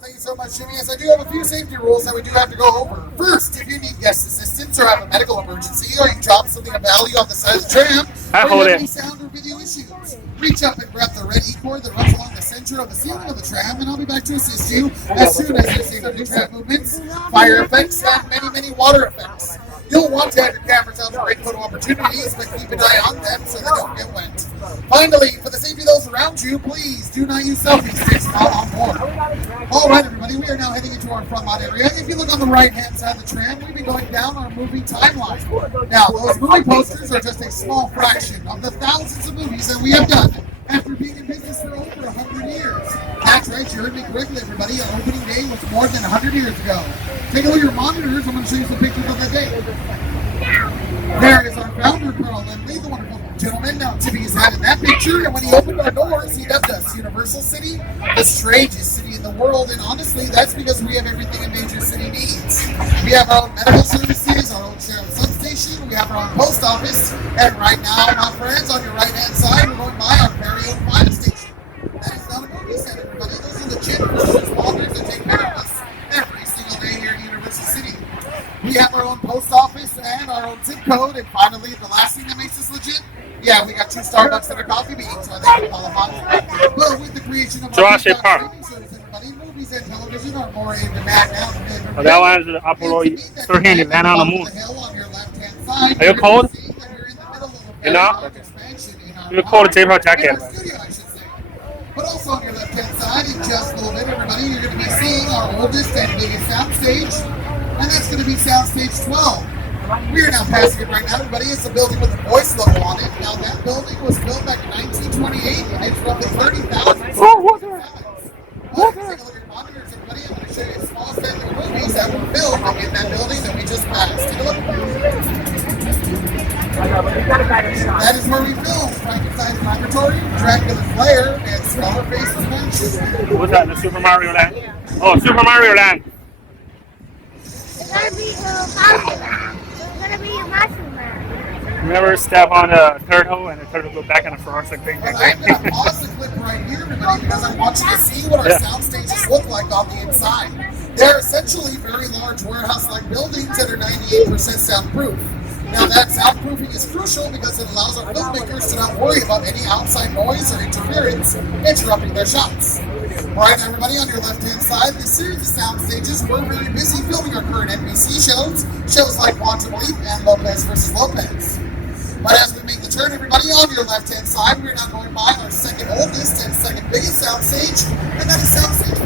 Thank you so much, Jimmy. Yes, I do have a few safety rules that we do have to go over. First, if you need guest assistance or have a medical emergency, or you drop something of value off the side of the tram, or you have any sound or video issues, reach up and grab the red E-cord that runs along the center of the ceiling of the tram, and I'll be back to assist you as soon as you see the tram movements, fire effects, and many, many water effects. You'll want to have your cameras out for great photo opportunities, but keep an eye on them so they don't get wet. Finally, for the safety of those around you, please do not use selfie sticks while on board. All right, everybody, we are now heading into our front lot area. If you look on the right-hand side of the tram, we'll be going down our movie timeline. Now, those movie posters are just a small fraction of the thousands of movies that we have done after being in business for over 100 years. That's right, you heard me correctly, everybody. Our opening day was more than 100 years ago. Take a look at your monitors. I'm going to show you some pictures of that day. There is our founder, Carl Lindley, the wonderful gentleman. Now, Timmy is having that picture, and when he opened our doors, he dubbed us Universal City, the strangest city in the world, and honestly, that's because we have everything a major city needs. We have our own medical services, our own sheriff substation, we have our own post office, and right now, my friends, on your right-hand side, we're going by our very own fire station. That is not a movie set, everybody. Those are legit first responders that take care of us every single day here in Universal City. We have our own post office and our own zip code, and finally, the last thing that makes us legit, yeah, we got 2 Starbucks and a coffee bean, so I think we qualify. But with the creation of our streaming service, everybody, movies and television are more in demand now than ever. That one's the Apollo 13 land on the moon. Are you cold? You know? You're cold to take your jacket. But also on your left-hand side, in just a little bit, everybody, you're going to be seeing our oldest and biggest soundstage, and that's going to be Soundstage 12. We are now passing it right now, everybody. It's a building with a voice logo on it. Now, that building was built back in 1928, and it's roughly 30,000. But take a look at your monitors, everybody. I'm going to show you a small set of movies that were filmed in that building that we just passed. Take a look. That is where we filmed Frankenstein's Laboratory, Dracula's Lair, and Scarface's Mansion. What's that? The Super Mario Land? Oh, Super Mario Land. It's gonna be It's gonna be a mushroom man. Remember step on a turtle and the turtle go back on the frogs like bang, bang, I'm bang. going to pause the clip right here, everybody, because I want you to see what our sound stages look like on the inside. They're essentially very large warehouse-like buildings that are 98% soundproof. Now, that soundproofing is crucial because it allows our filmmakers to not worry about any outside noise or interference interrupting their shots. Right, everybody, on your left-hand side, this series of sound stages, we're very busy filming our current NBC shows like Quantum Leap and Lopez vs. Lopez. But as we make the turn, everybody, on your left-hand side, we're now going by our second oldest and second biggest soundstage, and that is Soundstage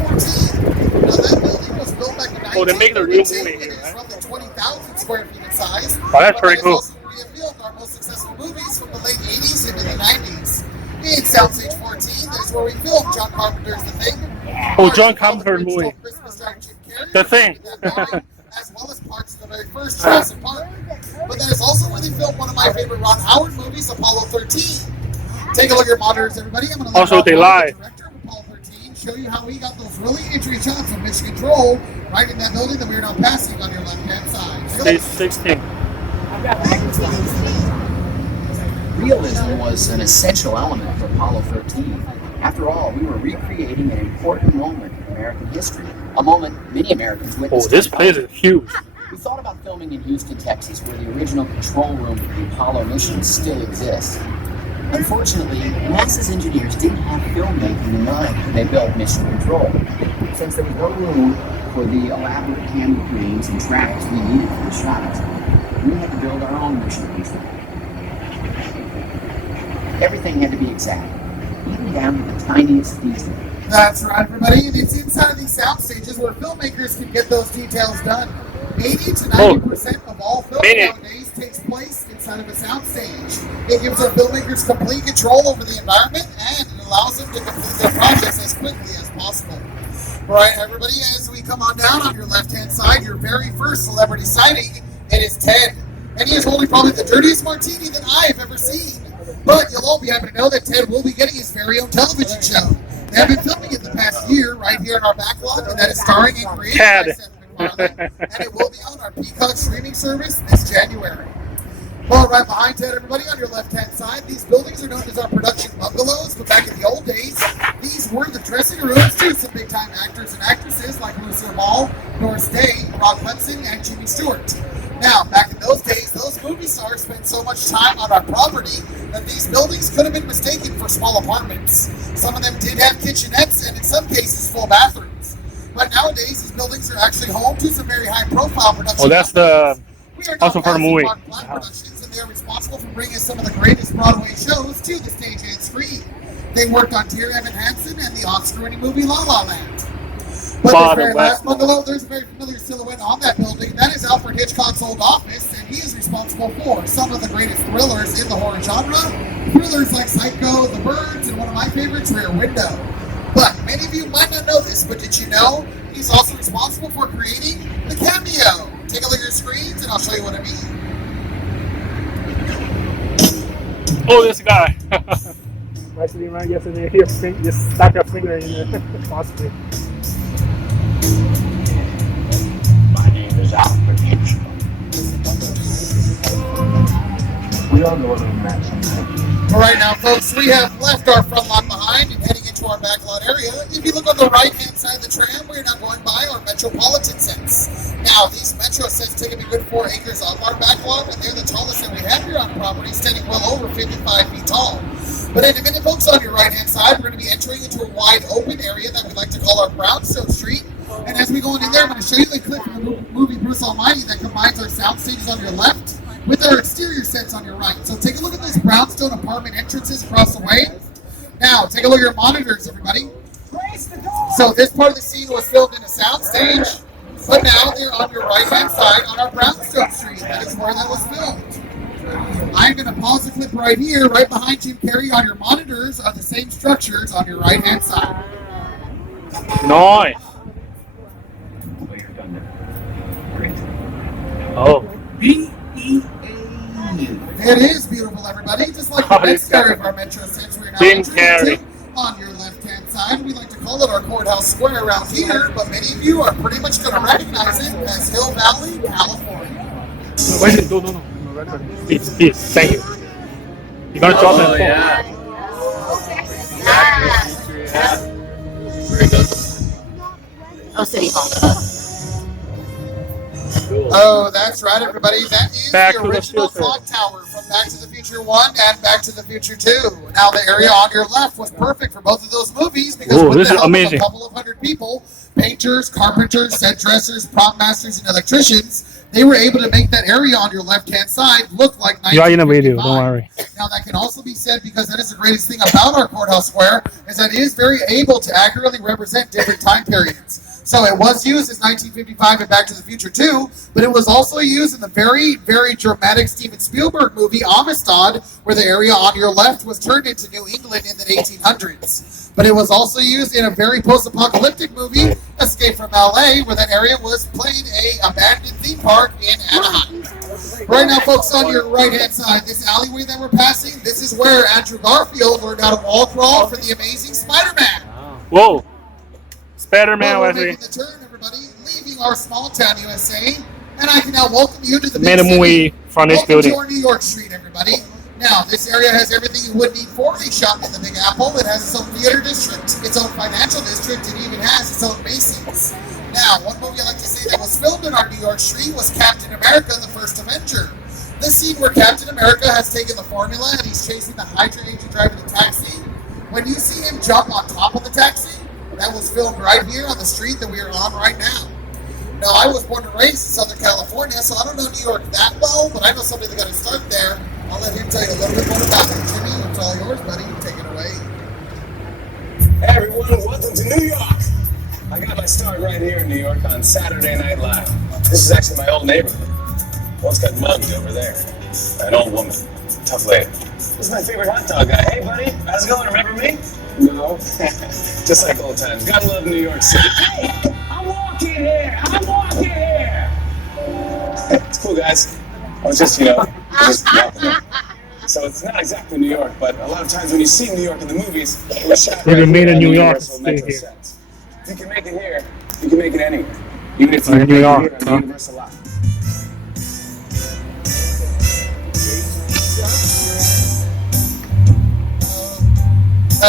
14. Now, that building was built back in 1932. Oh, they're making a real movie here, It's roughly 20,000 square feet in size. Oh, that's pretty cool. We have filmed our most successful movies from the late 80s into the 90s. In Soundstage 14, that's where we filmed John Carpenter's The Thing. Oh, John Carpenter's movie. The Thing. As well as parts of the very first Jurassic Park. But that is also where they filmed one of my favorite Ron Howard movies, Apollo 13. Take a look at your monitors, everybody. I'm going to Also, they lie. The director of Apollo 13 show you how he got those really interesting shots of mission control right in that building that we are now passing on your left-hand side. Stage 16. Realism was an essential element of Apollo 13. After all, we were recreating an important moment in American history, a moment many Americans witnessed. Oh, this place is huge. We thought about filming in Houston, Texas, where the original control room of the Apollo mission still exists. Unfortunately, NASA's engineers didn't have filmmaking in mind when they built Mission Control. Since there was no room for the elaborate camera crews and tracks we needed for the shots, we had to build our own mission control. Everything had to be exact, even down to the tiniest detail. That's right, everybody. And it's inside of these sound stages where filmmakers can get those details done. 80 to 90% of all film nowadays takes place inside of a sound stage. It gives our filmmakers complete control over the environment, and it allows them to complete their projects as quickly as possible. All right, everybody, as we come on down on your left-hand side, your very first celebrity sighting, it is Ted. And he is holding probably the dirtiest martini that I have ever seen. But you'll all be happy to know that Ted will be getting his very own television show. They have been filming it the past year right here in our backlot, and that is starring and created by Seth MacFarlane. And it will be on our Peacock streaming service this January. Well, right behind Ted, everybody, on your left-hand side, these buildings are known as our production bungalows, but back in the old days, these were the dressing rooms to some big-time actors and actresses like Lucille Ball, Doris Day, Rock Hudson, and Jimmy Stewart. Now, back in those days, those movie stars spent so much time on our property that these buildings could have been mistaken for small apartments. Some of them did have kitchenettes and, in some cases, full bathrooms. But nowadays, these buildings are actually home to some very high-profile productions. Oh, that's the also for the movie. Productions, and they're responsible for bringing some of the greatest Broadway shows to the stage and screen. They worked on Dear Evan Hansen and the Oscar-winning movie La La Land. But this very last bungalow, there's a very familiar silhouette on that building. That is Alfred Hitchcock's old office, and he is responsible for some of the greatest thrillers in the horror genre. Thrillers like Psycho, The Birds, and one of my favorites, Rear Window. But many of you might not know this, but did you know he's also responsible for creating the cameo? Take a look at your screens, and I'll show you what I mean. Oh, this guy. I actually remember yesterday, he just stuck a finger in the possibly. My name is Alfred Hitchcock. We all know what I'm at. All right, now, folks, we have left our front lot behind and heading into our back lot area. If you look on the right-hand side of the tram, we're now going by our Metropolitan sets. Now, these Metro sets take up a good 4 acres on our back lot, and they're the tallest that we have here on property, standing well over 55 feet tall. But in a minute, folks, on your right-hand side, we're going to be entering into a wide open area that we like to call our Brownstone Street. And as we go in there, I'm going to show you the clip from the movie Bruce Almighty that combines our sound stages on your left with our exterior sets on your right. So take a look at those brownstone apartment entrances across the way. Now, take a look at your monitors, everybody. So this part of the scene was filmed in a sound stage, but now they're on your right-hand side on our Brownstone Street. That is where that was filmed. I'm going to pause the clip right here. Right behind Jim Carrey on your monitors are the same structures on your right-hand side. Nice. Oh. It is beautiful, everybody. Just like the next area of our Metro sets, we're now Jim Carrey. On your left-hand side. We like to call it our courthouse square around here, but many of you are pretty much going to recognize it as Hill Valley, California. Wait, no. Please, thank you. You're going to drop that phone. Yeah. Very good. Oh, City Hall. Oh, that's right, everybody. That is Back the to the original Future. clock tower from Back to the Future 1 and Back to the Future 2. Now, the area on your left was perfect for both of those movies because Ooh, with this the is help amazing. of a couple of hundred people, painters, carpenters, set dressers, prop masters, and electricians, they were able to make that area on your left-hand side look like 1955. You are in a video, don't worry. Now, that can also be said because that is the greatest thing about our courthouse square is that it is very able to accurately represent different time periods. So it was used as 1955 and Back to the Future 2, but it was also used in the very, very dramatic Steven Spielberg movie Amistad, where the area on your left was turned into New England in the 1800s. But it was also used in a very post-apocalyptic movie, Escape from LA, where that area was played a abandoned theme park in Anaheim. Right now, folks, on your right-hand side, this alleyway that we're passing, this is where Andrew Garfield learned how to wall crawl for the Amazing Spider-Man. Whoa. Spider-Man, We're Wesley. making the turn, everybody, leaving our small town USA, and I can now welcome you to the Made big a movie city. from this Welcome building. to our New York Street, everybody. Now, this area has everything you would need for a shop in the Big Apple. It has its own theater district, its own financial district, and even has its own Macy's. Now, one movie I like to say that was filmed in our New York Street was Captain America: The First Avenger. This scene where Captain America has taken the formula and he's chasing the Hydra agent driving the taxi. When you see him jump on top of the taxi, that was filmed right here on the street that we are on right now. Now, I was born and raised in Southern California, so I don't know New York that well, but I know somebody that got to start there. I'll let him tell you a little bit more about it. Jimmy, it's all yours, buddy. Take it away. Hey everyone, welcome to New York. I got my start right here in New York on Saturday Night Live. This is actually my old neighborhood. Once got mugged over there. An old woman, tough lady. This is my favorite hot dog guy. Hey buddy, how's it going? Remember me? No. Just like old times. Gotta love New York City. Hey, I'm walking here. It's cool, guys. I was just walking here. So it's not exactly New York, but a lot of times when you see New York in the movies, it was shot They right made here in at New York Universal to Metro stay here. sets. If you can make it here, you can make it anywhere. Even if In you New make York, it here huh? on Universal Lot.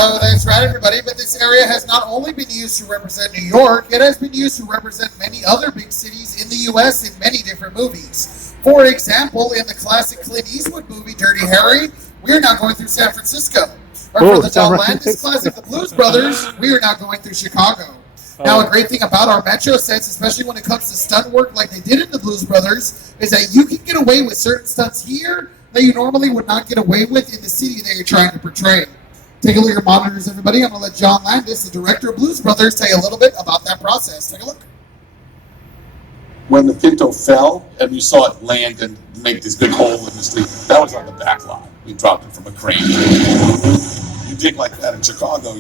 Oh, that's right, everybody. But this area has not only been used to represent New York, it has been used to represent many other big cities in the U.S. in many different movies. For example, in the classic Clint Eastwood movie Dirty Harry, we are now going through San Francisco. Or for the John Landis classic The Blues Brothers, we are now going through Chicago. Now, a great thing about our Metro sets, especially when it comes to stunt work like they did in the Blues Brothers, is that you can get away with certain stunts here that you normally would not get away with in the city that you're trying to portray. Take a look at your monitors, everybody. I'm going to let John Landis, the director of Blues Brothers, tell you a little bit about that process. Take a look. When the Pinto fell and you saw it land and make this big hole in the street, that was on the back lot. We dropped it from a crane. You dig like that in Chicago,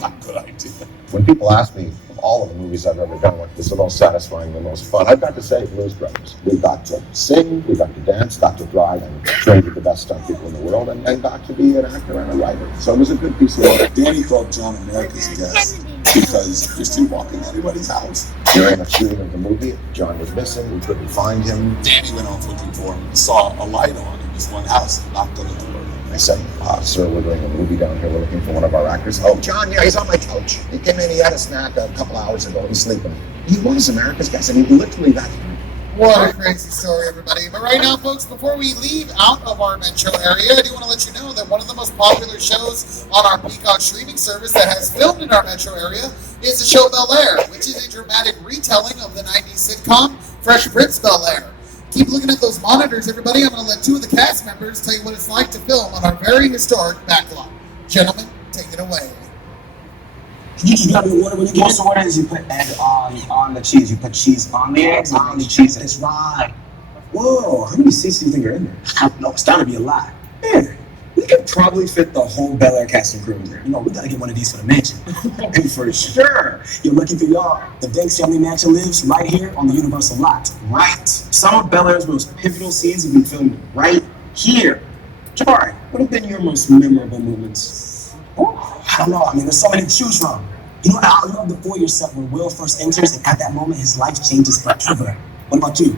not a good idea. When people ask me of all of the movies I've ever done, what was the most satisfying, the most fun, I've got to say Blues Brothers. We got to sing, we got to dance, got to drive, and trained with the best stunt people in the world, and got to be an actor and a writer. So it was a good piece of work. Danny called John America's Guest because just he walked in anybody's house. During the shooting of the movie, John was missing, we couldn't find him. Danny went off looking for him, saw a light on in this one house, and knocked on the door. I said, sir, we're doing a movie down here. We're looking for one of our actors. Oh, John, yeah, he's on my couch. He came in, he had a snack a couple hours ago. He's sleeping. He was America's Guest. I mean, literally that. What a crazy story, everybody. But right now, folks, before we leave out of our metro area, I do want to let you know that one of the most popular shows on our Peacock streaming service that has filmed in our metro area is the show Bel-Air, which is a dramatic retelling of the 90s sitcom Fresh Prince Bel-Air. Keep looking at those monitors, everybody. I'm going to let two of the cast members tell you what it's like to film on our very historic backlot. Gentlemen, take it away. You just got me water when you get the water is you put egg on the cheese. You put cheese on the eggs, on the cheese. That's right. Whoa, how many seats do you think are in there? I don't know. It's bound to be a lot. Man, we could probably fit the whole Bel-Air cast and crew in there. You know, we gotta get one of these for the mansion. And for sure, you're lucky for y'all. The Banks family mansion lives right here on the Universal lot. Right. Some of Bel-Air's most pivotal scenes have been filmed right here. Jabari, what have been your most memorable moments? Oh, I don't know. I mean, there's so many to choose from. You know, I love the foyer set where Will first enters, and at that moment, his life changes forever. What about you?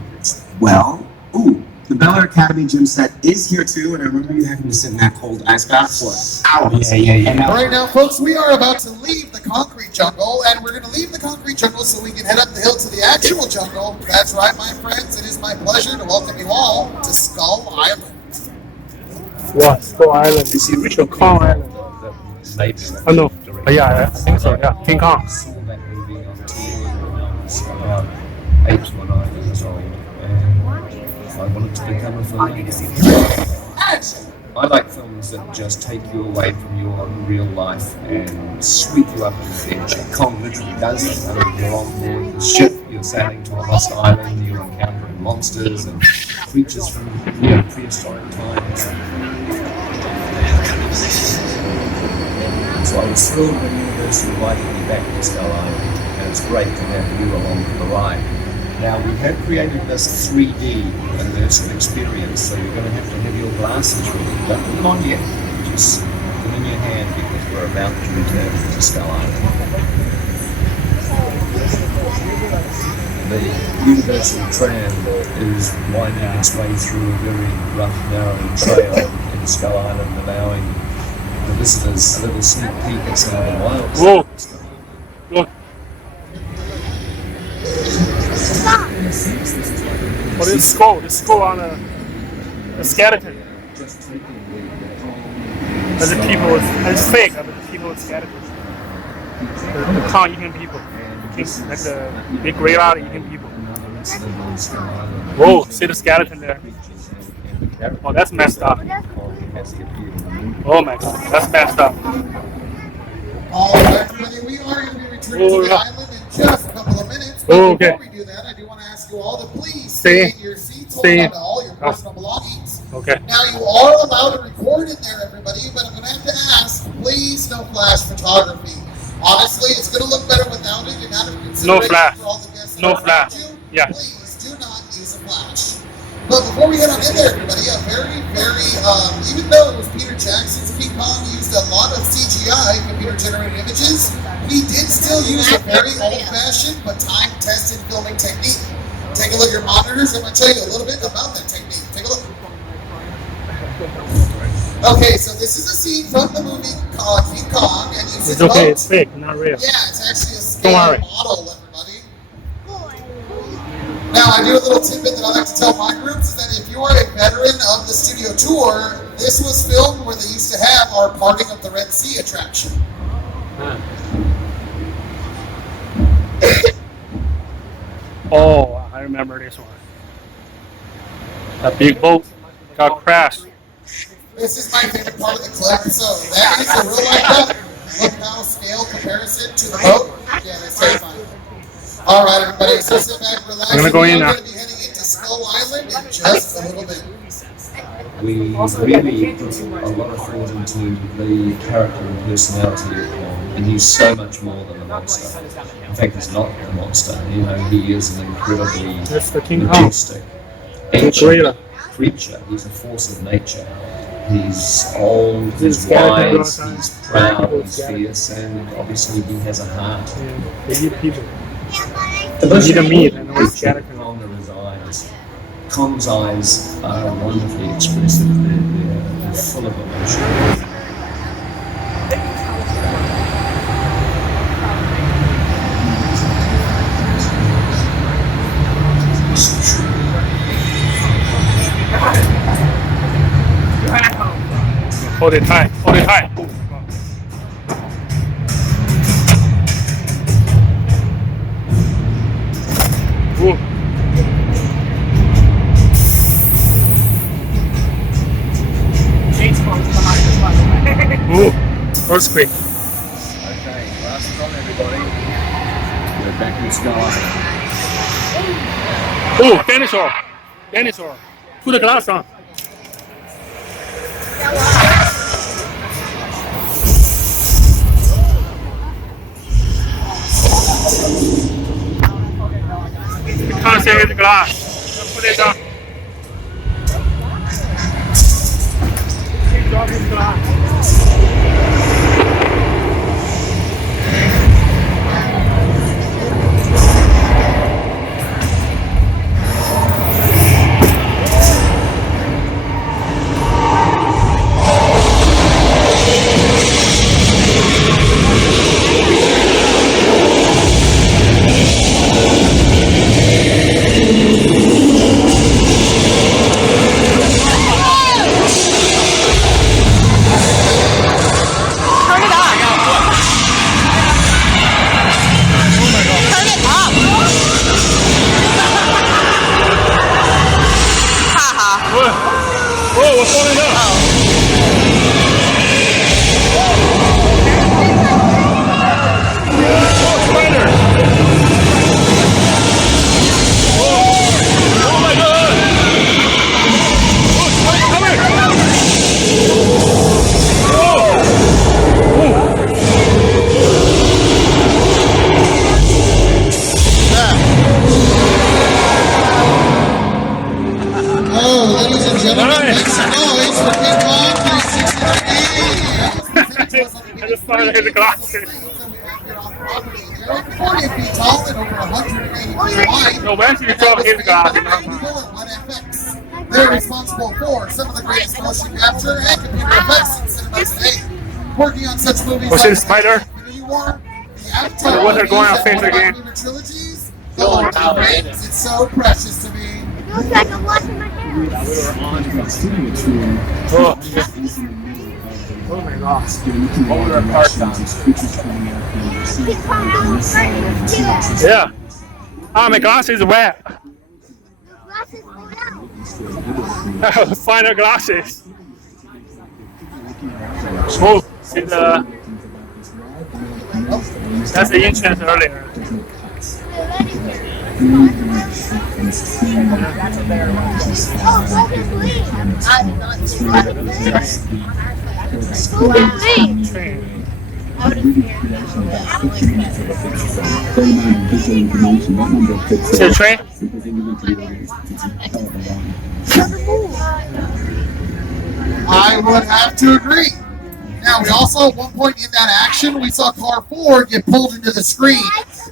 Well, the Bel-Air Academy gym set is here too, and I remember you having to sit in that cold ice bath for hours. Yeah. Right now, folks, we are about to leave the concrete jungle, and we're going to leave the concrete jungle so we can head up the hill to the actual jungle. That's right, my friends. It is my pleasure to welcome you all to Skull Island. What? Skull Island? It's the original Kong Island. Oh no. Yeah, I think so. Yeah, King Kong. I saw that movie on TV when I was about 8 or 9 years old, and I wanted to become a filmmaker. I like films that just take you away from your real life and sweep you up to the edge. Kong literally does it. I mean, you're on board the ship, you're sailing to a lost island, you're encountering monsters and creatures from prehistoric times. So I was thrilled when Universal invited me back to Skull Island, and it's great to have you along for the ride. Now, we have created this 3D immersive experience, so you're going to have your glasses ready. Don't put them on yet, just put them in your hand because we're about to return to Skull Island. The Universal tram is winding its way through a very rough, narrow trail in Skull Island, allowing the visitors a little sneak peek at some of the wild stuff. Look. What is skull? The skull on a skeleton. As the people, it's fake. But the people with skeletons. The Kong eating people. Like the big graveyard eating people. Whoa! See the skeleton there. Oh, that's messed up. Oh my God, that's messed up. All right, everybody, we are going to be returning to the island in just a couple of minutes. But before we do that, I do want to ask you all to please stay in your seats, hold on to all your personal belongings. Okay. Now, you are allowed to record in there, everybody, but I'm going to have to ask, please no flash photography. Honestly, it's going to look better without it, and out of consideration No flash. for all the guests that No are around flash. you, Yeah. please do not use a flash. But before we get on in there, everybody, a very, even though it was Peter Jackson's King Kong used a lot of CGI, computer-generated images, we did still use a very old-fashioned but time-tested filming technique. Take a look at your monitors. I'm going to tell you a little bit about that technique. Take a look. Okay, so this is a scene from the movie called King Kong, and you It's okay. It's fake, not real. Yeah, it's actually a Don't scale worry. model, everybody. Now, I do a little tidbit that I like to tell my groups is that if you are a veteran of the studio tour, this was filmed where they used to have our Parting of the Red Sea attraction. Oh, I remember this one. That big boat got crashed. This is my favorite part of the clip. So that is a real life boat. Look how scale comparison to the boat. Yeah, that's terrifying. All right, everybody. So sit back, relax. I'm gonna go in now. We're going to be heading into Skull Island in just a little bit. We really put a lot of things into the character and personality of Kong, and he's so much more than a monster. In fact, he's not a monster. You know, he is an incredibly That's the King Kong. majestic, ancient gorilla. creature. He's a force of nature. He's old, he's Skeleton wise, gorilla. he's proud, he's fierce, and obviously he has a heart. Yeah, they eat people. The They eat the meat and always Jack along his eyes. Kong's eyes are wonderfully expressive. They're full of emotion. Hold it tight. Hold it tight. Ooh. Ooh. Earthquake. Okay, glasses on everybody. We're back in Skull Island. Ooh, dinosaur. Dinosaur. Put the glass on. You can't see the glass. Put it down. Keep dropping the glass. Whoa, what's going on? Oh, ladies and gentlemen, Nice. make some noise for King Kong 360. I just finally hit the glasses. They're over 40 feet tall and over 180 feet wide. No, when you drop his glasses. They're responsible for some of the greatest motion capture and computer effects in cinema today. Working on such movies What's like in Spider? Infinity War, the Avatar, The water going on and face one of my again. favorite trilogies, The Lord of the Rings. It's so precious to me. It looks like I'm washing my hands. Oh, oh my gosh. Over our car times. Keep calling out my friends. Yeah. Ah, my glasses are wet. Glasses fall down. Find our glasses. Oh, see the. That's the entrance earlier. Oh, Logan's leave. I did not see Logan's leave. Train. See the train? I would have to agree. Now, we also, at one point in that action, we saw Car 4 get pulled into the screen.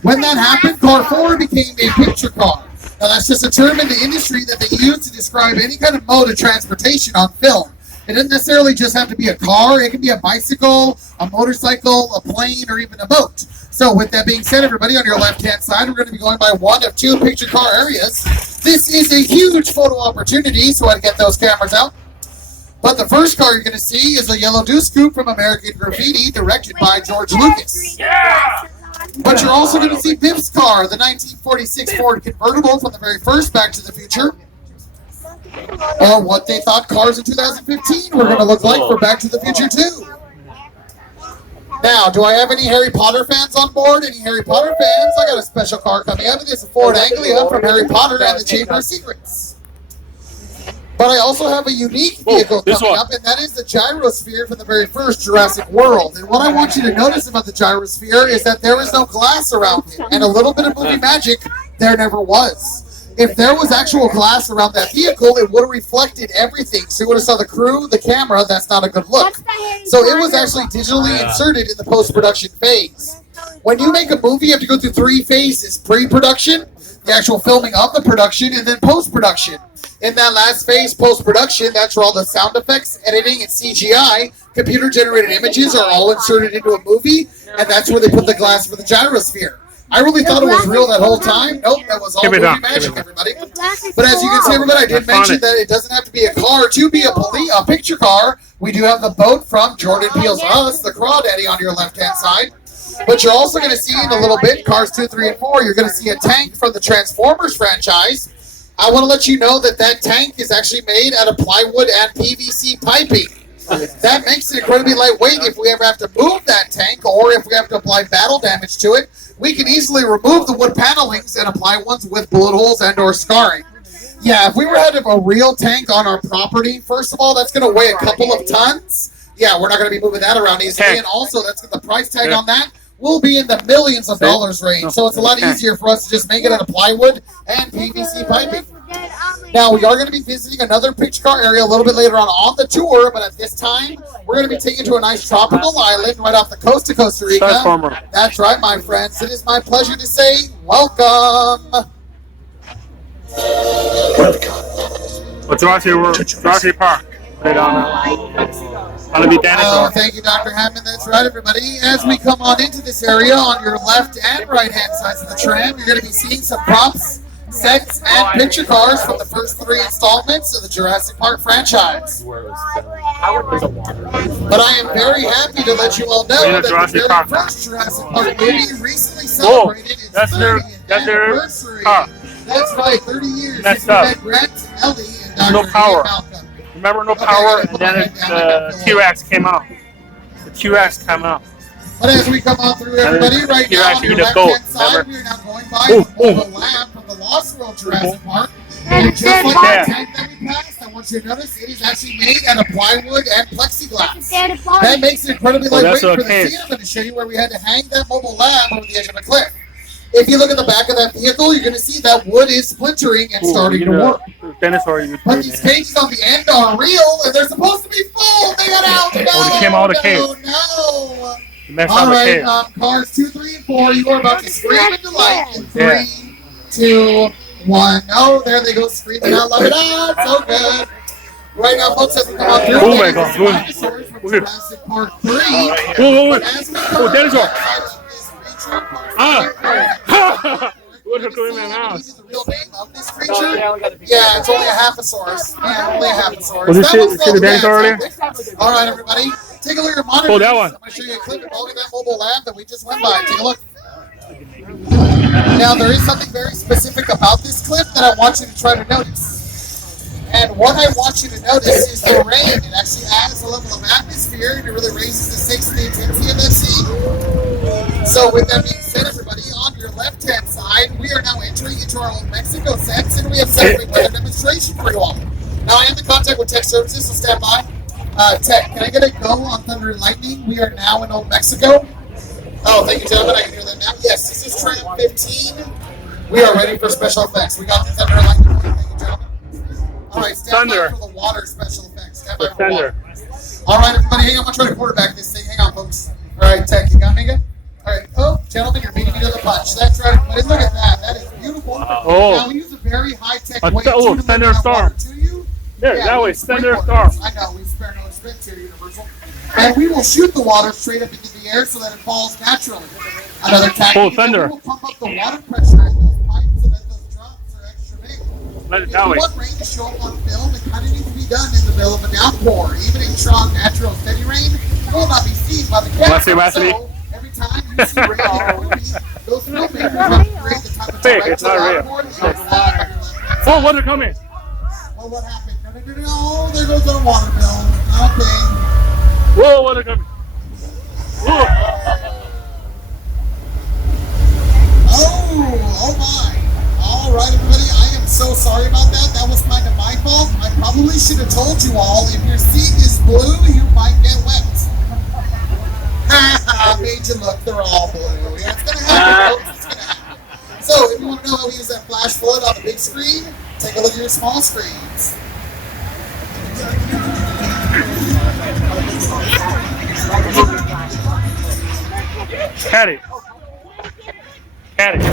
When that happened, Car 4 became a picture car. Now, that's just a term in the industry that they use to describe any kind of mode of transportation on film. It doesn't necessarily just have to be a car. It can be a bicycle, a motorcycle, a plane, or even a boat. So with that being said, everybody, on your left-hand side, we're going to be going by one of two picture car areas. This is a huge photo opportunity, so I'd get those cameras out. But the first car you're going to see is a yellow Deuce Coupe from American Graffiti, directed by George Lucas. Yeah! But you're also going to see Biff's car, the 1946 Ford convertible from the very first Back to the Future. Or what they thought cars in 2015 were going to look like for Back to the Future 2. Now, do I have any Harry Potter fans on board? Any Harry Potter fans? I got a special car coming up. It is a Ford Anglia from Harry Potter and the Chamber of Secrets. But I also have a unique vehicle coming up, and that is the gyrosphere from the very first Jurassic World. And what I want you to notice about the gyrosphere is that there is no glass around it. And a little bit of movie magic, there never was. If there was actual glass around that vehicle, it would have reflected everything. So you would have saw the crew, the camera. That's not a good look. So it was actually digitally inserted in the post-production phase. When you make a movie, you have to go through 3 phases. Pre-production, the actual filming of the production, and then post-production. In that last phase, post-production, that's where all the sound effects, editing, and CGI, computer-generated images are all inserted into a movie, and that's where they put the glass for the gyrosphere. I really thought it was real that whole time. Nope, that was all movie magic, everybody. But as you can see, everybody, I did mention that it doesn't have to be a car to be a picture car. We do have the boat from Jordan Peele's Us, the Crawdaddy, on your left-hand side. But you're also going to see in a little bit, Cars 2, 3, and 4, you're going to see a tank from the Transformers franchise. I want to let you know that that tank is actually made out of plywood and PVC piping. That makes it incredibly lightweight. If we ever have to move that tank, or if we have to apply battle damage to it, we can easily remove the wood panelings and apply ones with bullet holes and or scarring. Yeah, if we were to have a real tank on our property, first of all, that's going to weigh a couple of tons. Yeah, we're not going to be moving that around easily. And also, that's the price tag on that will be in the millions of dollars range. So it's a lot easier for us to just make it out of plywood and PVC piping. Now, we are going to be visiting another picture car area a little bit later on the tour, but at this time, we're going to be taken to a nice tropical island right off the coast of Costa Rica. That's right, my friends. It is my pleasure to say welcome. Well, Jurassic Park. Put it on. Oh, thank you, Dr. Hammond. That's right, everybody. As we come on into this area on your left and right-hand sides of the tram, you're going to be seeing some props, sets, and picture cars from the first 3 installments of the Jurassic Park franchise. But I am very happy to let you all know that the very first Jurassic Park movie recently celebrated its 30th anniversary. That's right, 30 years since we met Brett, Ellie, and Dr. No power. Malcolm. Remember, no power, and then the T-Rex came out. The T-Rex came out. But as we come on through, everybody, right now on your left-hand side, we are now going by the lab from the Lost World Jurassic Park. And just like the tank that we passed, I want you to notice it is actually made out of plywood and plexiglass. That makes it incredibly lightweight for the scene. I'm going to show you where we had to hang that mobile lab over the edge of a cliff. If you look at the back of that vehicle, you're going to see that wood is splintering and starting to work. But these cages on the end are real, and they're supposed to be full. They got out. They came out of the cave. No. All right, cars 2, 3, and 4. You are about to scream in delight in 3, 2, 1. Oh, there they go, screaming out loud. So good. Right now, folks, as we come on through, oh my God, dinosaurs from Jurassic Park 3. Oh, dinosaur. What are you doing now? The real name of this creature? Yeah, it's only a half-a-saurus. Yeah, only a half-a-saurus. Was this the dinosaur earlier? All right, everybody. Take a look at your monitor. Oh, that one. I'm going to show you a clip involving that mobile lab that we just went by. Take a look. Now, there is something very specific about this clip that I want you to try to notice. And what I want you to notice is the rain. It actually adds a level of atmosphere, and it really raises the stakes and the intensity of that scene. So with that being said, everybody, on your left-hand side, we are now entering into our Old Mexico sets, and we have set up another demonstration for you all. Now, I am in contact with Tech Services, so stand by. Tech, can I get a go on Thunder and Lightning? We are now in Old Mexico. Oh, thank you, gentlemen. I can hear that now. Yes, this is Tram 15. We are ready for special effects. We got the Thunder and Lightning. Thank you, gentlemen. All right, stand by for the water special effects. Stand by for water. All right, everybody, hang on. I'm going to try to quarterback this thing. Hang on, folks. All right, Tech, you got me good? All right. Oh, gentlemen, you're beating me to the punch. That's right, everybody. Look at that. That is beautiful. Oh. Now, we use a very high-tech way Thunder Storm. to you. There, Yeah, that we way. spray Send their water. star. I know, we spare no expense here, Universal. And we will shoot the water straight up into the air so that it falls naturally. Another tactic Full is that thunder. we will pump up the water pressure in those pipes so that those drops are extra big. Let it If that you way. want rain to show up on film, it kind of needs to be done in the middle of a downpour. Even in strong, natural, steady rain, it will not be seen by the camera. Wanna see Rhapsody? So, every time you see rain in a movie, those filmmakers have to create the type of Fake, direct it's not real. downpour that shows water. Oh, water coming. Well, what happened? No, there goes our water bill. Okay. Whoa, water coming. Whoa. Oh my. All right, everybody. I am so sorry about that. That was kind of my fault. I probably should have told you all, if your seat is blue, you might get wet. I made you look. They're all blue. Yeah, it's going to happen, folks. It's going to happen. So, if you want to know how we use that flash flood on the big screen, take a look at your small screens. Caddy. Caddy.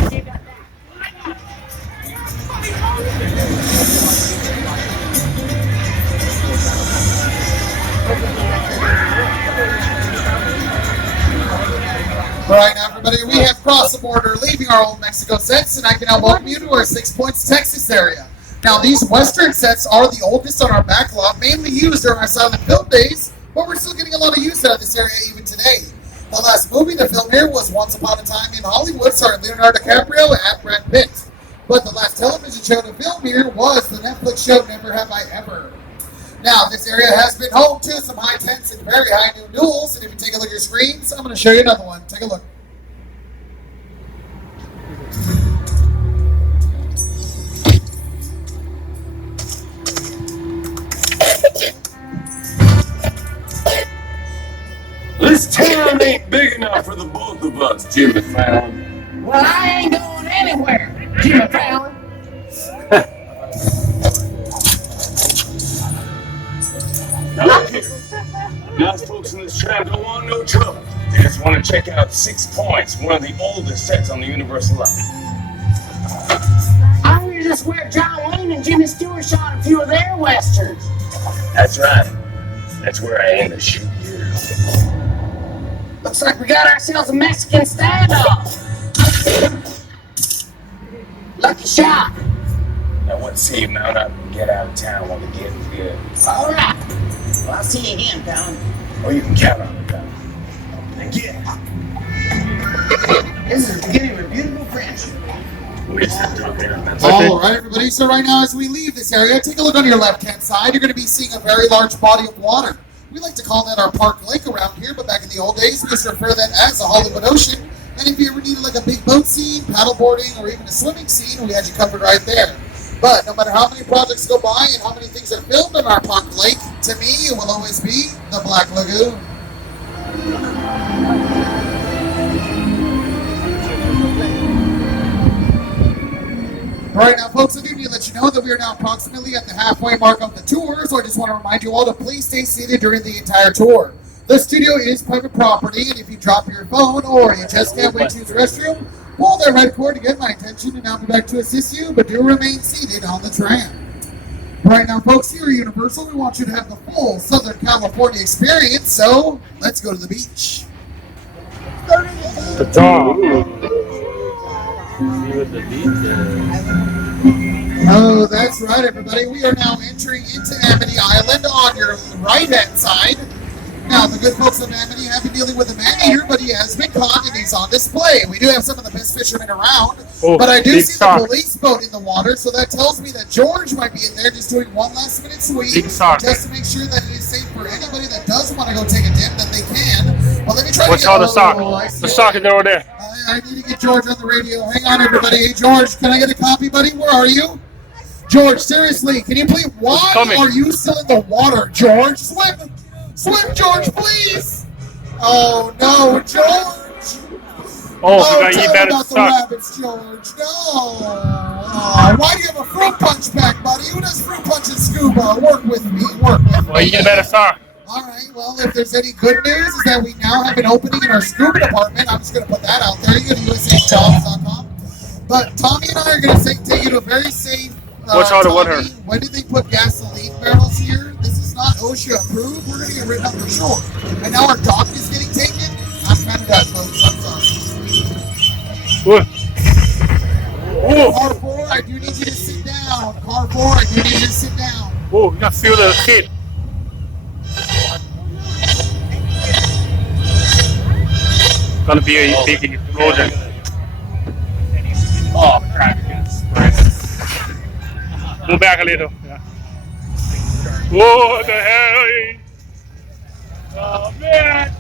All right, now, everybody, we have crossed the border, leaving our old Mexico sets, and I can now welcome you to our 6 Points, Texas area. Now, these Western sets are the oldest on our backlot, mainly used during our silent film days, but we're still getting a lot of use out of this area even today. The last movie to film here was Once Upon a Time in Hollywood, starring Leonardo DiCaprio and Brad Pitt. But the last television show to film here was the Netflix show Never Have I Ever. Now, this area has been home to some high tense and very high noon duels, and if you take a look at your screens, I'm going to show you another one. Take a look. This town ain't big enough for the both of us, Jimmy Fallon. Well, I ain't going anywhere, Jimmy Fallon. Now look here. Us folks in this town don't want no trouble. They just want to check out 6 Points, one of the oldest sets on the Universal line. I hear this where John Wayne and Jimmy Stewart shot a few of their westerns. That's right. That's where I aim to shoot you. Looks like we got ourselves a Mexican standoff. Lucky shot. Now what say you mount up and get out of town while the getting's good? All right. Well, I'll see you again, Fallon. Or you can count on it, pal. Again. This is the beginning of a beautiful friendship. All right, everybody. So right now, as we leave this area, take a look on your left-hand side. You're going to be seeing a very large body of water. We like to call that our Park Lake around here, but back in the old days, we used to refer to that as the Hollywood Ocean. And if you ever needed like a big boat scene, paddle boarding, or even a swimming scene, we had you covered right there. But no matter how many projects go by and how many things are filmed on our Park Lake, to me, it will always be the Black Lagoon. All right, now, folks, I do need to let you know that we are now approximately at the halfway mark of the tour, so I just want to remind you all to please stay seated during the entire tour. The studio is private property, and if you drop your phone or you just can't wait to use the restroom, pull that red cord to get my attention, and I'll be back to assist you, but do remain seated on the tram. Right now, folks, here at Universal, we want you to have the full Southern California experience, so let's go to the beach. The dog. Oh, that's right, everybody. We are now entering into Amity Island on your right-hand side. Now, the good folks of Amity have been dealing with a man-eater, but he has been caught and he's on display. We do have some of the best fishermen around, but I do see the police boat in the water, so that tells me that George might be in there just doing one last-minute sweep, just to make sure that it is safe for anybody that does want to go take a dip, that they can. Well, let me try What's to all get the sock? The sock is over there. I need to get George on the radio. Hang on, everybody. Hey, George, can I get a copy, buddy? Where are you? George, seriously, can you please? Why are you still in the water, George? Swim! Swim, George, please! Oh, no, George! Oh, you tell better about the suck. rabbits, George. No! Oh, why do you have a fruit punch pack, buddy? Who does fruit punch and scuba? Work with me. Work with me. Well, you better suck. All right, well, if there's any good news is that we now have an opening in our scuba department. I'm just going to put that out there. You go to usajobs.com. But Tommy and I are going to take you to a very safe... What's all the water? When did they put gasoline barrels OSHA approved, we're gonna get written up for sure. And now our dock is getting taken. I'm kind of done, folks. I'm sorry. Car 4, I do need you to sit down. Car 4, I do need you to sit down. Oh, you can feel the heat. Gonna be a big explosion. Oh crap! Move back a little. Yeah. What the hell? Oh man!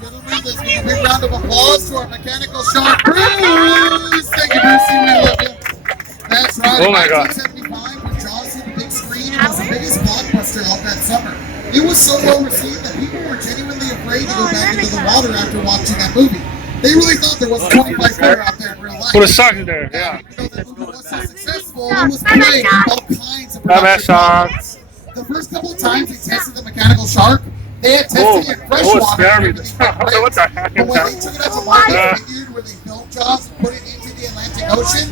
Gentlemen, let's give a big round of applause to our mechanical shark, Bruce. Thank you, Bruce. We love you. That's right. Oh my God. 1975, when Jaws hit the big screen, it was the biggest blockbuster out that summer. It was so well received that people were genuinely afraid to go back into the water after watching that movie. They really thought there was a 25-footer out there in real life. Put a shark in there. Yeah. Even though that movie was so successful, it was played in all kinds of Bye, production shark. methods. The first couple of times they tested the mechanical shark, they had tested it in fresh that was water. scary. And everything went great. What the heck But is when they that? took it out to Martha's Vineyard, where they filmed Jaws and put it into the Atlantic Ocean,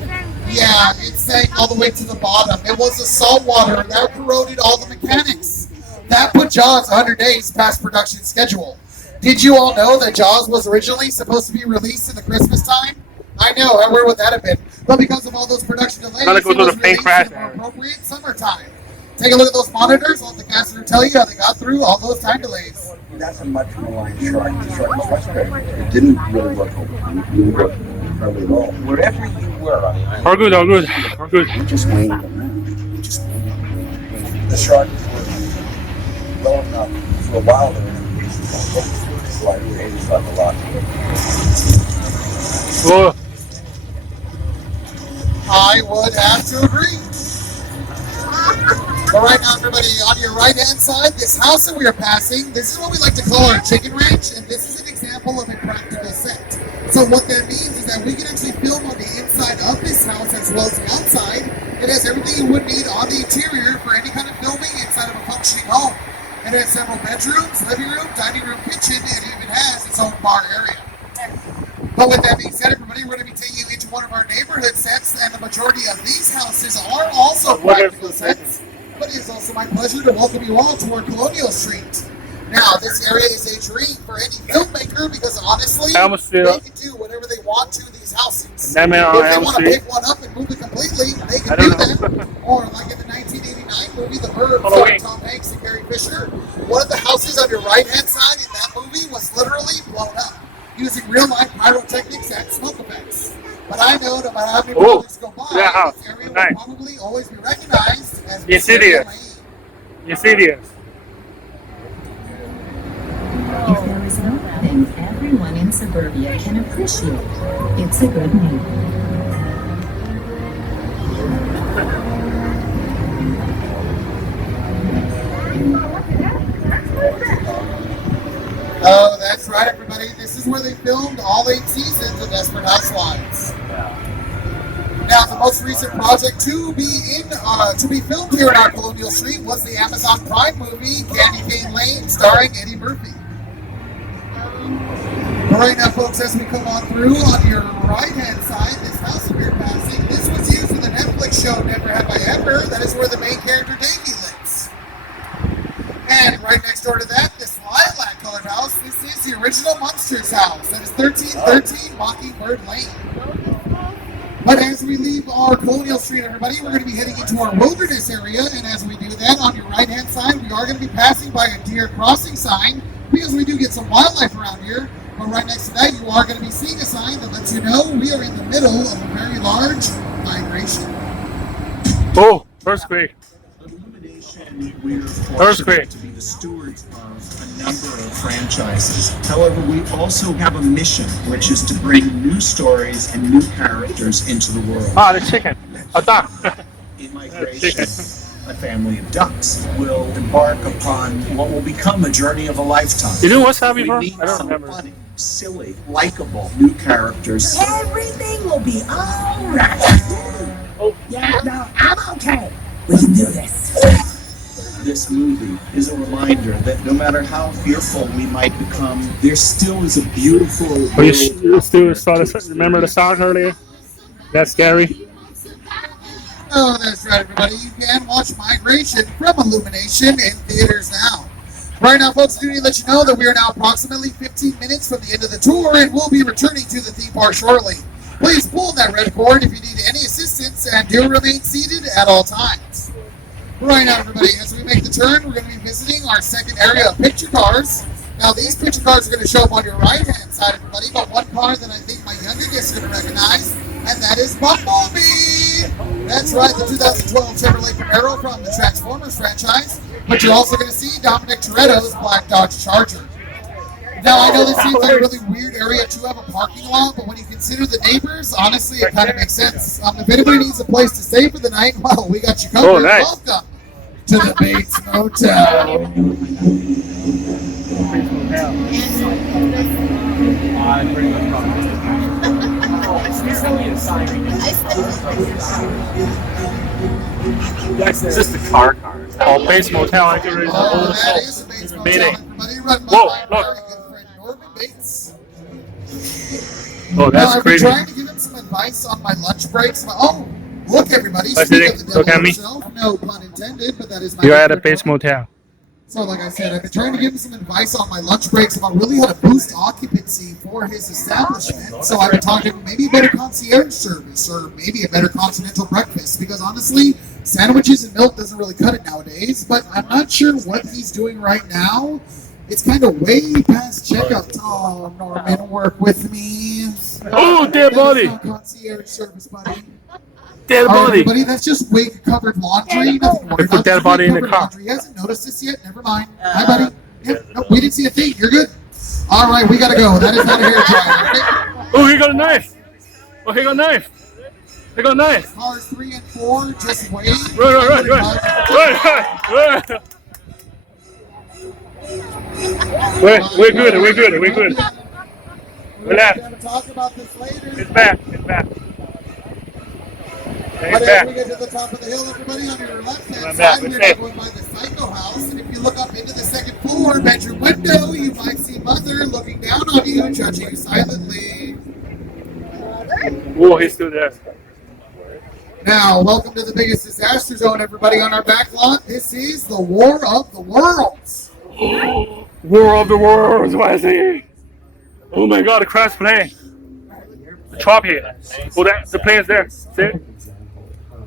yeah, it sank all the way to the bottom. It was the salt water that corroded all the mechanics. That put Jaws 100 days past production schedule. Did you all know that Jaws was originally supposed to be released in the Christmas time? I know, and where would that have been? But because of all those production delays, Gotta it go to was the plane released crash in a more appropriate summertime. Take a look at those monitors. I'll let the caster tell you how they got through all those time delays. That's a much maligned shark. The shark was frustrated. It didn't really work hardly at all. Wherever you were on the island, We're good. We're good. We're good. we just waited around. We just waited. The shark was low enough for a while there. So I really hated it a lot. Oh, I would have to agree. But right now, everybody, on your right-hand side, this house that we are passing, this is what we like to call our chicken ranch, and this is an example of a practical set. So what that means is that we can actually film on the inside of this house as well as the outside. It has everything you would need on the interior for any kind of filming inside of a functioning home. It has several bedrooms, living room, dining room, kitchen, and it even has its own bar area. But with that being said, everybody, we're going to be taking you into one of our neighborhood sets, and the majority of these houses are also practical sets. But it is also my pleasure to welcome you all to our Colonial Street. Now, this area is a dream for any filmmaker because honestly, they can do whatever they want to these houses. If they want to pick one up and move it completely, they can do that. Or like in the 1989 movie, The Bird, starring Tom Hanks and Carrie Fisher, one of the houses on your right-hand side in that movie was literally blown up using real-life pyrotechnics and smoke effects. But I know no matter how many projects go by, this area will probably always be recognized as Insidious. Insidious. If there is one thing everyone in suburbia can appreciate, it's a good neighbor. Oh, that's right, everybody. This is where they filmed all 8 seasons of Desperate Housewives. Now, the most recent project to be filmed here in our Colonial Street was the Amazon Prime movie Candy Cane Lane, starring Eddie Murphy. But right now, folks, as we come on through, on your right-hand side, this house that we're passing, this was used in the Netflix show Never Have I Ever. That is where the main character Davey lives. And right next door to that, this lilac-colored house, this is the original Munsters house. That is 1313 Mockingbird Lane. But as we leave our Colonial Street, everybody, we're going to be heading into our wilderness area. And as we do that, on your right-hand side, we are going to be passing by a deer crossing sign because we do get some wildlife around here. But right next to that, you are going to be seeing a sign that lets you know we are in the middle of a very large migration. Oh, earthquake. We're fortunate to be the stewards of a number of franchises. However, we also have a mission, which is to bring new stories and new characters into the world. Ah, the chicken. A duck. In migration, a family of ducks will embark upon what will become a journey of a lifetime. You know what's that before? We I meet don't some remember. funny, silly, likable new characters. Everything will be all right. Oh, yeah, no, I'm okay. We can do this. This movie is a reminder that no matter how fearful we might become, there still is a beautiful world. Oh, you still saw remember the song earlier? That's scary. Oh, that's right, everybody. You can watch Migration from Illumination in theaters now. Right now, folks, I do need to let you know that we are now approximately 15 minutes from the end of the tour, and we'll be returning to the theme park shortly. Please pull that red cord if you need any assistance, and do remain seated at all times. Right now, everybody, as we make the turn, we're going to be visiting our second area of picture cars. Now, these picture cars are going to show up on your right-hand side, everybody, but one car that I think my younger guests are going to recognize, and that is Bumblebee! That's right, the 2012 Chevrolet Camaro from the Transformers franchise, but you're also going to see Dominic Toretto's Black Dodge Charger. Now, I know this seems like a really weird area to have a parking lot, but when you consider the neighbors, honestly, it kind of makes sense. If anybody needs a place to stay for the night, well, we got you covered. Oh, nice. Welcome to the Bates Motel. This is the car. Oh, Bates Motel. I can read That is the Bates Motel. Everybody run by Whoa, my look. good friend Norman Bates. Oh, that's I've been crazy. trying to give him some advice on my lunch breaks. Oh, look, everybody. What's Speak it? of the devil Look at me. himself. No pun intended, but that is my You're at a favorite Bates one. Motel. So, like I said, I've been trying to give him some advice on my lunch breaks about really how to boost occupancy for his establishment. So I've been talking about maybe a better concierge service or maybe a better continental breakfast because honestly, sandwiches and milk doesn't really cut it nowadays. But I'm not sure what he's doing right now. It's kind of way past checkout. Oh, Norman, work with me. Oh, dead body. That's not concierge service, buddy. Dead All right, body. everybody, that's just wig covered laundry. Nothing to worry They put about. dead Just body in the wig-covered car. laundry. He hasn't noticed this yet. Never mind. Hi, buddy. Yep. Nope, we didn't see a thing. You're good. All right, we gotta go. That is not a hair dryer. Okay? Oh, he got a knife. Oh, he got a knife. He got a knife. Cars 3 and 4, just wait. Right. We're good. Relax. We're gonna talk about this later. It's back. But as we get to the top of the hill, everybody, on your left-hand side, we're now going by the Psycho House. And if you look up into the second floor bedroom window, you might see Mother looking down on you, judging you silently. Oh, he's still there. Now, welcome to the biggest disaster zone, everybody, on our back lot. This is the War of the Worlds. War of the Worlds, what is it? Oh my god, a crash plane. The chop here. Oh, the plane's there. See it?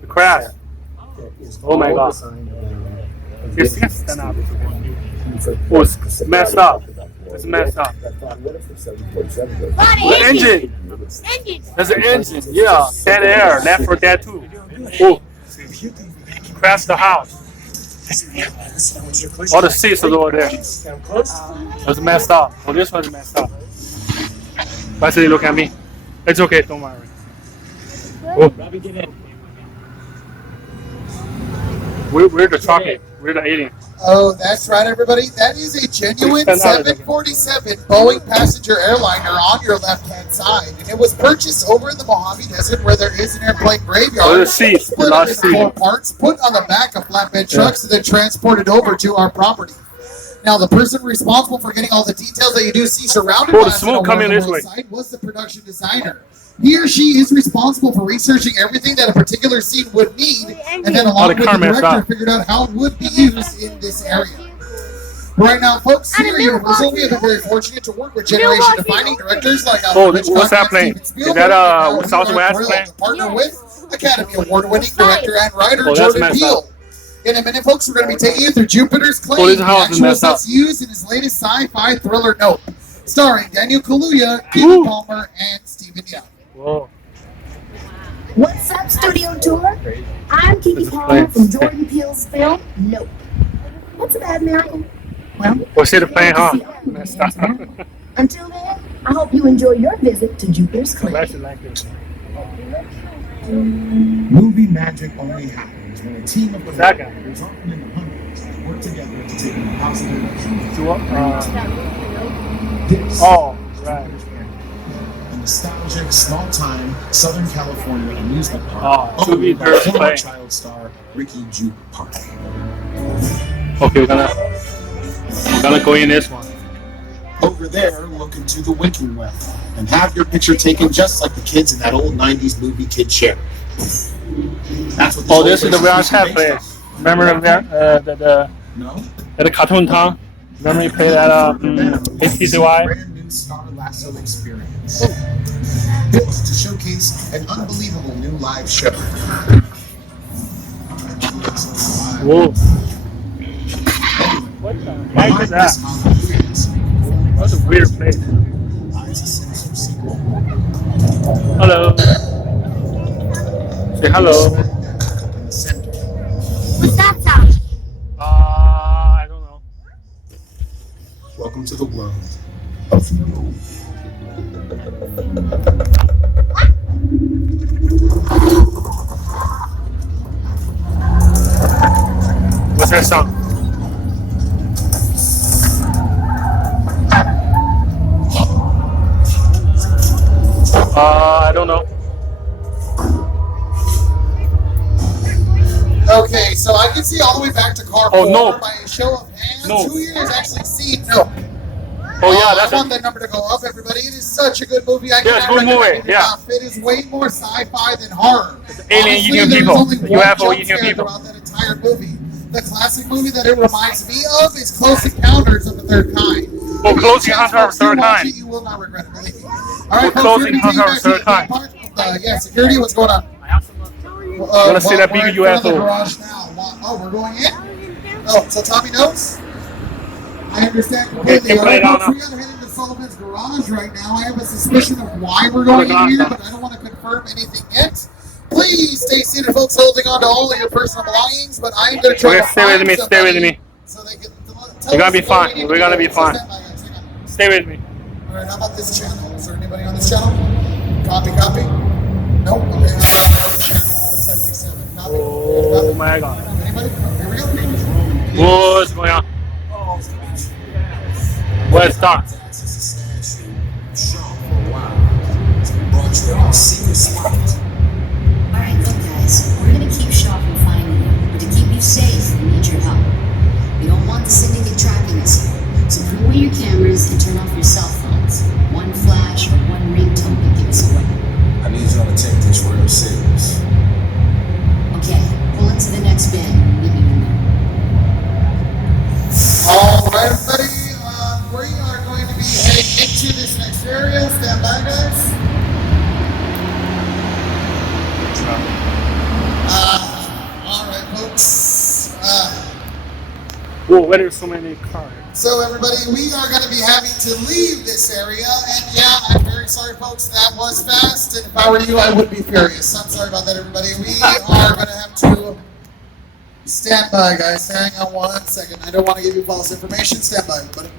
The crash. Oh my god. It's stand up. Oh, it's messed up. It's messed up. The engine. There's an engine. Yeah. Dead air. Left for Dead 2. Oh. Crash the house. All the seats are over there. It's messed up. Oh, this one's messed up. Why did he look at me? It's okay, don't worry. Oh. We're the chocolate. We're the alien. Oh, that's right, everybody. That is a genuine 747 Boeing passenger airliner on your left-hand side. And it was purchased over in the Mojave Desert where there is an airplane graveyard. Oh, the seats. Split up into 4 parts, put on the back of flatbed trucks, and then transported over to our property. Now, the person responsible for getting all the details that you do see surrounded by the smoke coming this way. side was the production designer. He or she is responsible for researching everything that a particular scene would need, and then along with the director figured out how it would be used in this area. Right now, folks, here at Universal, we have been very fortunate to work with generation-defining directors like what's that plane? Is that Southwest plane? Partner with Academy Award-winning director and writer Jordan Peele. In a minute, folks, we're going to be taking you through Jupiter's Claim, the actual sets used in his latest sci-fi thriller Nope, starring Daniel Kaluuya, Keke Palmer, and Stephen Young. Whoa. What's up, Studio Tour? I'm Keke Palmer from Jordan Peele's film Nope. What's a bad miracle? Well, what's it playing, huh? Until then, I hope you enjoy your visit to Jupiter's Claim. Movie magic only happens when a team of directors, often in the hundreds, work together to take an impossible This right. A nostalgic, small-time Southern California amusement park owned by former child star Ricky Juke Park. Okay, we're gonna go in this one. Over there, look into the Winking Well and have your picture taken just like the kids in that old 90s movie Kid Share. That's what Oh, this is the VR chat place. Remember the cartoon town? Remember you played at HTCY? Brand new Star Lasso experience. Built to showcase an unbelievable new live show. Whoa. What the heck is that? That's a weird place. Hello. Say hello. What's that sound? I don't know. Welcome to the world. What's that sound? I don't know. Okay, so I can see all the way back to car 4 no. by a show of hands. No. Who here has actually seen No? Oh yeah, that's I want that number to go up, everybody. It is such a good movie. Yeah, it's a good movie. Yeah. It is way more sci-fi than horror. Alien Honestly, eating there's people. only one UFO jump eating scare people. throughout that entire movie. The classic movie that it reminds me of is Close Encounters of the Third Kind. Oh, Close Encounters of the Third Kind. You will not regret it, believe me. All right, Close Encounters of the Third Kind. Yeah, security, what's going on? You want to see that big UFO? Oh, we're going in? Oh, so Tommy knows? I understand Okay, completely. play it All on right, we gotta head into Sullivan's garage right now. I have a suspicion of why we're going in here, but I don't want to confirm anything yet. Please stay seated, folks, holding on to all of your personal belongings, but I am going to try to Stay with me, stay with me. So they can We're gonna be fine. We're gonna be fine. Stay with me. All right, how about this channel? Is there anybody on this channel? Copy. Nope. Okay, how about channel 77? Copy. Oh my god. Anybody? Here we go. What's going on? Where's Doc? Alright, look guys, we're gonna keep Shaw from finding you, but to keep you safe, we need your help. We don't want the syndicate tracking us here, so put away your cameras and turn off your cell phones. One flash or one ringtone can give us away. I need y'all to take this real serious. Okay, pull into the next bin and meet me in there. All right, everybody. We are going to be heading into this next area. Stand by, guys. All right, folks. Whoa, where are so many cars? So, everybody, we are going to be having to leave this area. And yeah, I'm very sorry, folks. That was fast. And if I were you, I would be furious. I'm sorry about that, everybody. We are going to have to stand by, guys. Hang on 1 second. I don't want to give you false information. Stand by, everybody.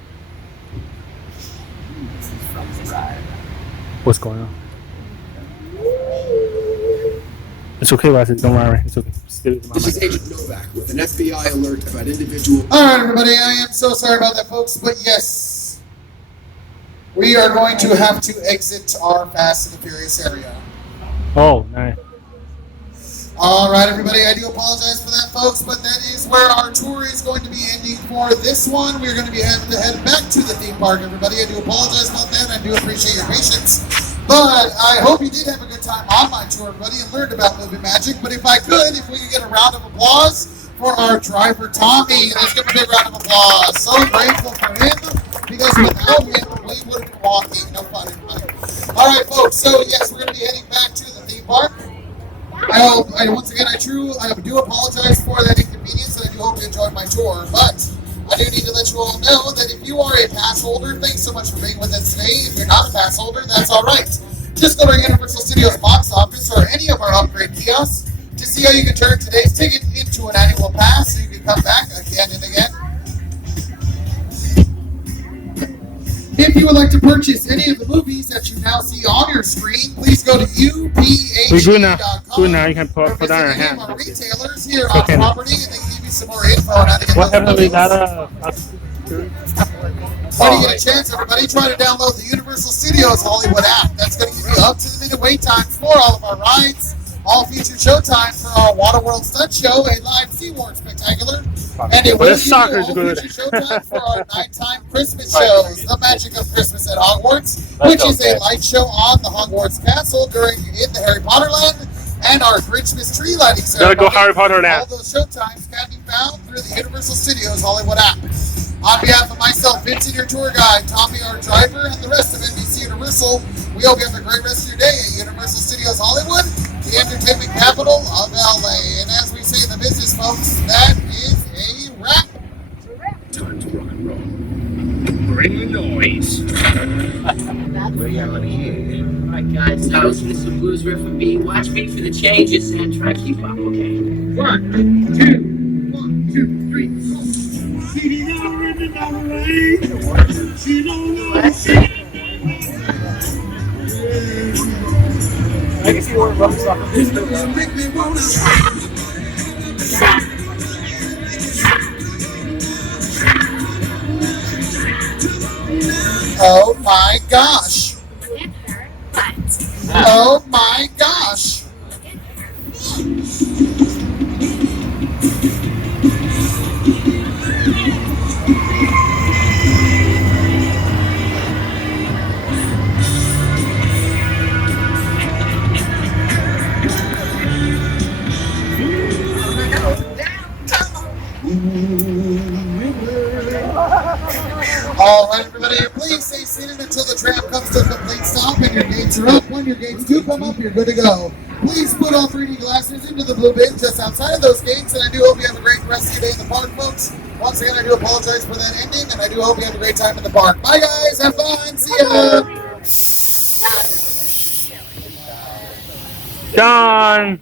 What's going on? It's okay, Wesley. Don't worry. It's okay. This is Agent Novak with an FBI alert about individual. All right, everybody. I am so sorry about that, folks. But yes, we are going to have to exit our Fast and the Furious area. Oh, nice. All right, everybody. I do apologize for that, folks, but that is where our tour is going to be ending for this one. We're going to be having to head back to the theme park, everybody. I do apologize about that. I do appreciate your patience. But I hope you did have a good time on my tour, everybody, and learned about movie magic. But if we could get a round of applause for our driver, Tommy. Let's give him a big round of applause. So grateful for him, because without him, we wouldn't be walking. No fun, everybody. All right, folks. So, yes, we're going to be heading back to the theme park. Once again, I do apologize for that inconvenience, and I do hope you enjoyed my tour. But I do need to let you all know that if you are a pass holder, thanks so much for being with us today. If you're not a pass holder, that's all right. Just go to Universal Studios box office or any of our upgrade kiosks to see how you can turn today's ticket into an annual pass, so you can come back again and again. If you would like to purchase any of the movies that you now see on your screen, please go to UPH.com. We're good now. Good now. You can put down your hand. Our retailers here on property, and they can give you some more info on how to get what those happened? We got When you get a chance, everybody, try to download the Universal Studios Hollywood app. That's going to give you up-to-the-minute wait times for all of our rides, all featured showtime for our Waterworld Stunt Show, a live SeaWorld spectacular, and it will give you all featured showtime for our nighttime Christmas shows, The Magic of Christmas at Hogwarts, which is a light show on the Hogwarts Castle in the Harry Potter land, And our Christmas tree lighting Gotta ceremony. go Harry Potter now. All those showtimes can be found through the Universal Studios Hollywood app. On behalf of myself, Vincent, your tour guide, Tommy, our driver, and the rest of NBC Universal, we hope you have a great rest of your day at Universal Studios Hollywood, the entertainment capital of LA. And as we say in the business, folks, that is a wrap. Time to rock and roll. Bring the noise. Way out here. Alright guys, so this is a blues riff of me. Watch me for the changes and try to keep up, okay? 1, 2, 1, 2, 3, 4. I can see where it runs off. Oh my gosh. Oh my gosh. All right, everybody, please stay seated until the tram comes to a complete stop and your gates are up. When your gates do come up, you're good to go. Please put all 3D glasses into the blue bin just outside of those gates, and I do hope you have a great rest of your day in the park, folks. Once again, I do apologize for that ending, and I do hope you have a great time in the park. Bye, guys. Have fun. See ya. John.